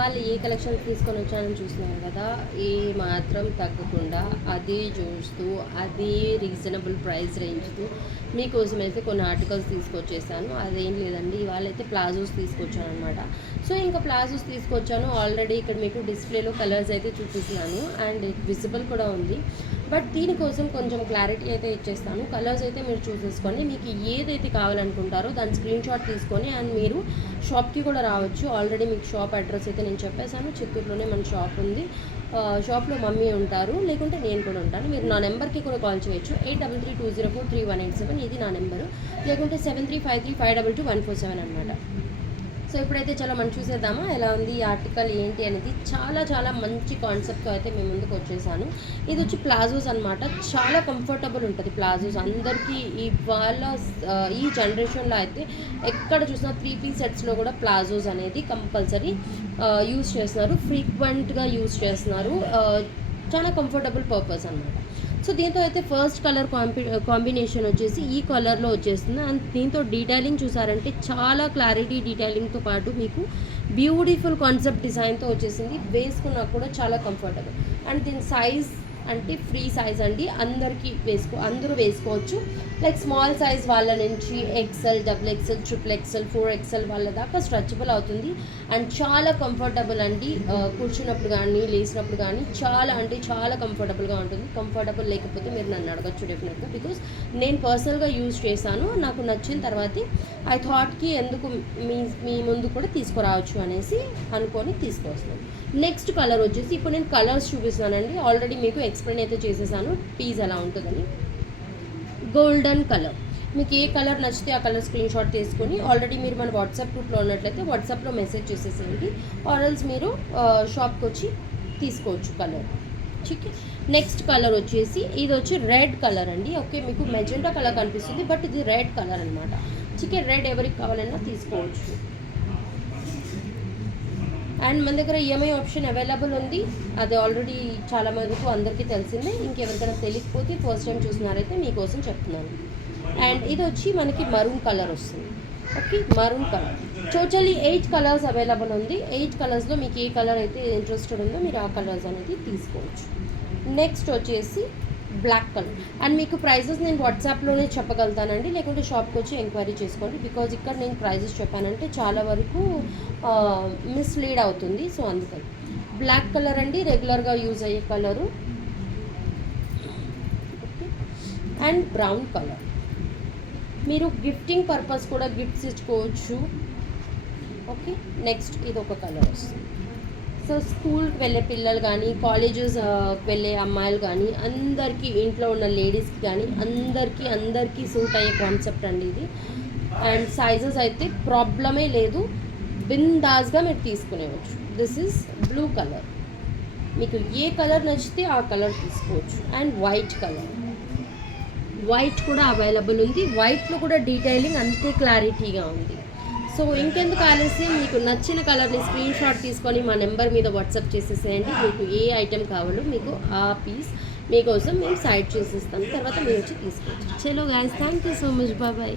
ఇవాళ ఏ కలెక్షన్స్ తీసుకొని వచ్చానని చూస్తున్నాను కదా, ఏ మాత్రం తగ్గకుండా అదే చూస్తూ అదే రీజనబుల్ ప్రైస్ రేంజ్తో మీకోసం అయితే కొన్ని ఆర్టికల్స్ తీసుకొచ్చేసాను. అదేం లేదండి, ఇవాళ అయితే ప్లాజోస్ తీసుకొచ్చాను అనమాట. సో ఇంకా ప్లాజోస్ తీసుకొచ్చాను. ఆల్రెడీ ఇక్కడ మీకు డిస్ప్లేలో కలర్స్ అయితే చూపిస్తున్నాను అండ్ విజిబుల్ కూడా ఉంది. బట్ దీనికోసం కొంచెం క్లారిటీ అయితే ఇచ్చేస్తాను. కలర్స్ అయితే మీరు చూసేసుకొని మీకు ఏదైతే కావాలనుకుంటారో దాని స్క్రీన్ షాట్ తీసుకొని అండ్ మీరు షాప్కి కూడా రావచ్చు. ఆల్రెడీ మీకు షాప్ అడ్రస్ అయితే నేను చెప్పేశాను. చిత్తూరులోనే మన షాప్ ఉంది. షాప్లో మమ్మీ ఉంటారు, లేకుంటే నేను కూడా ఉంటాను. మీరు నా నెంబర్కి కూడా కాల్ చేయొచ్చు. 8332043187 ఇది నా నెంబరు, లేకుంటే 7353522147 అనమాట. సో ఇప్పుడైతే చాలా మనం చూసేద్దామా ఎలా ఉంది ఈ ఆర్టికల్ ఏంటి అనేది. చాలా చాలా మంచి కాన్సెప్ట్తో అయితే మేము ముందుకు వచ్చేసాను. ఇది వచ్చి ప్లాజోస్ అనమాట. చాలా కంఫర్టబుల్ ఉంటుంది ప్లాజోస్. అందరికీ ఇవాళ ఈ జనరేషన్లో అయితే ఎక్కడ చూసినా 3 పీస్ సెట్స్లో కూడా ప్లాజోస్ అనేది కంపల్సరీ యూజ్ చేస్తున్నారు, ఫ్రీక్వెంట్గా యూజ్ చేస్తున్నారు. చాలా కంఫర్టబుల్ పర్పస్ అనమాట. సో దీంతో అయితే ఫస్ట్ కలర్ కాంబినేషన్ వచ్చేసి ఈ కలర్లో వచ్చేస్తుంది. అండ్ దీంతో డీటెయిలింగ్ చూసారంటే చాలా క్లారిటీ డీటెయిలింగ్తో పాటు మీకు బ్యూటిఫుల్ కాన్సెప్ట్ డిజైన్తో వచ్చేసింది. వేసుకున్నా కూడా చాలా కంఫర్టబుల్. అండ్ దీని సైజ్ అంటే ఫ్రీ సైజ్ అండి, అందరూ వేసుకోవచ్చు. లైక్ స్మాల్ సైజ్ వాళ్ళ నుంచి ఎక్సెల్, XXL, XXL, 4XL వాళ్ళ దాకా స్ట్రెచబుల్ అవుతుంది. అండ్ చాలా కంఫర్టబుల్ అండి. కూర్చున్నప్పుడు కానీ లేచినప్పుడు కానీ చాలా అంటే చాలా కంఫర్టబుల్గా ఉంటుంది. కంఫర్టబుల్ లేకపోతే మీరు నన్ను అడగచ్చు డెఫినెట్గా, బికాస్ నేను పర్సనల్గా యూజ్ చేశాను. నాకు నచ్చిన తర్వాతే ఐ థాట్కి ఎందుకు మీ ముందు కూడా తీసుకురావచ్చు అనేసి అనుకొని తీసుకొస్తున్నాను. నెక్స్ట్ కలర్ వచ్చేసి ఇప్పుడు నేను కలర్స్ చూపిస్తున్నానండి. ఆల్రెడీ మీకు ఎక్స్ప్లెయిన్ అయితే చేసేసాను పీస్ ఎలా ఉంటుందని. గోల్డెన్ కలర్, మీకు ఏ కలర్ నచ్చితే ఆ కలర్ స్క్రీన్ షాట్ తీసుకొని ఆల్రెడీ మీరు మన వాట్సాప్ గ్రూప్లో ఉన్నట్లయితే వాట్సాప్లో మెసేజ్ చేసేసేయండి. ఆర్ఎల్స్ మీరు షాప్కి వచ్చి తీసుకోవచ్చు కలర్. ఓకే, నెక్స్ట్ కలర్ వచ్చేసి ఇది వచ్చి రెడ్ కలర్ అండి. ఓకే, మీకు మెజెంటా కలర్ కనిపిస్తుంది బట్ ఇది రెడ్ కలర్ అనమాట. రెడ్ ఎవరికి కావాలన్నా తీసుకోవచ్చు. అండ్ మన దగ్గర ఈఎంఐ ఆప్షన్ అవైలబుల్ ఉంది. అది ఆల్రెడీ చాలా మందికి అందరికీ తెలిసిందే. ఇంకెవరికైనా తెలియకపోతే ఫస్ట్ టైం చూసినారైతే మీకోసం చెప్తున్నాను. అండ్ ఇది వచ్చి మనకి మరూన్ కలర్ వస్తుంది. Okay, maroon colour. Totally 8 colours available ఉంది. 8 కలర్స్లో మీకు ఏ కలర్ అయితే ఇంట్రెస్టెడ్ ఉందో మీరు ఆ కలర్స్ అనేది తీసుకోవచ్చు. నెక్స్ట్ వచ్చేసి బ్లాక్ కలర్. అండ్ మీకు ప్రైజెస్ నేను వాట్సాప్లోనే చెప్పగలుగుతానండి, లేకుంటే షాప్కి వచ్చి ఎంక్వైరీ చేసుకోండి. బికాజ్ ఇక్కడ నేను ప్రైజెస్ చెప్పానంటే చాలా వరకు మిస్లీడ్ అవుతుంది. సో అందుకని బ్లాక్ కలర్ అండి, రెగ్యులర్గా యూజ్ అయ్యే కలరు. అండ్ బ్రౌన్ కలర్, మీరు గిఫ్టింగ్ పర్పస్ కూడా గిఫ్ట్స్ ఇచ్చుకోవచ్చు. ఓకే, నెక్స్ట్ ఇది ఒక కలర్ వస్తుంది. సో స్కూల్కి వెళ్ళే పిల్లలు కానీ, కాలేజెస్ వెళ్ళే అమ్మాయిలు కానీ, అందరికీ ఇంట్లో ఉన్న లేడీస్కి కానీ అందరికీ సూట్ అయ్యే కాన్సెప్ట్ అండి ఇది. అండ్ సైజెస్ అయితే ప్రాబ్లమే లేదు, బిందాస్గా మీరు తీసుకునేవచ్చు. This is blue colour. మీకు ఏ కలర్ నచ్చితే ఆ కలర్ తీసుకోవచ్చు. అండ్ వైట్ కలర్, వైట్ కూడా అవైలబుల్ ఉంది. వైట్లో కూడా డీటెయిలింగ్ అంతే క్లారిటీగా ఉంది. సో ఇంకెందుకు ఆలస్యం, మీకు నచ్చిన కలర్ని స్క్రీన్ షాట్ తీసుకొని మా నెంబర్ మీద వాట్సాప్ చేసేసేయండి. మీకు ఏ ఐటెం కావాలో మీకు ఆ పీస్ మీకోసం మేము సైడ్ చేసేస్తాం, తర్వాత మీరు వచ్చి తీసుకోవచ్చు. చలో guys, thank you so much, bye.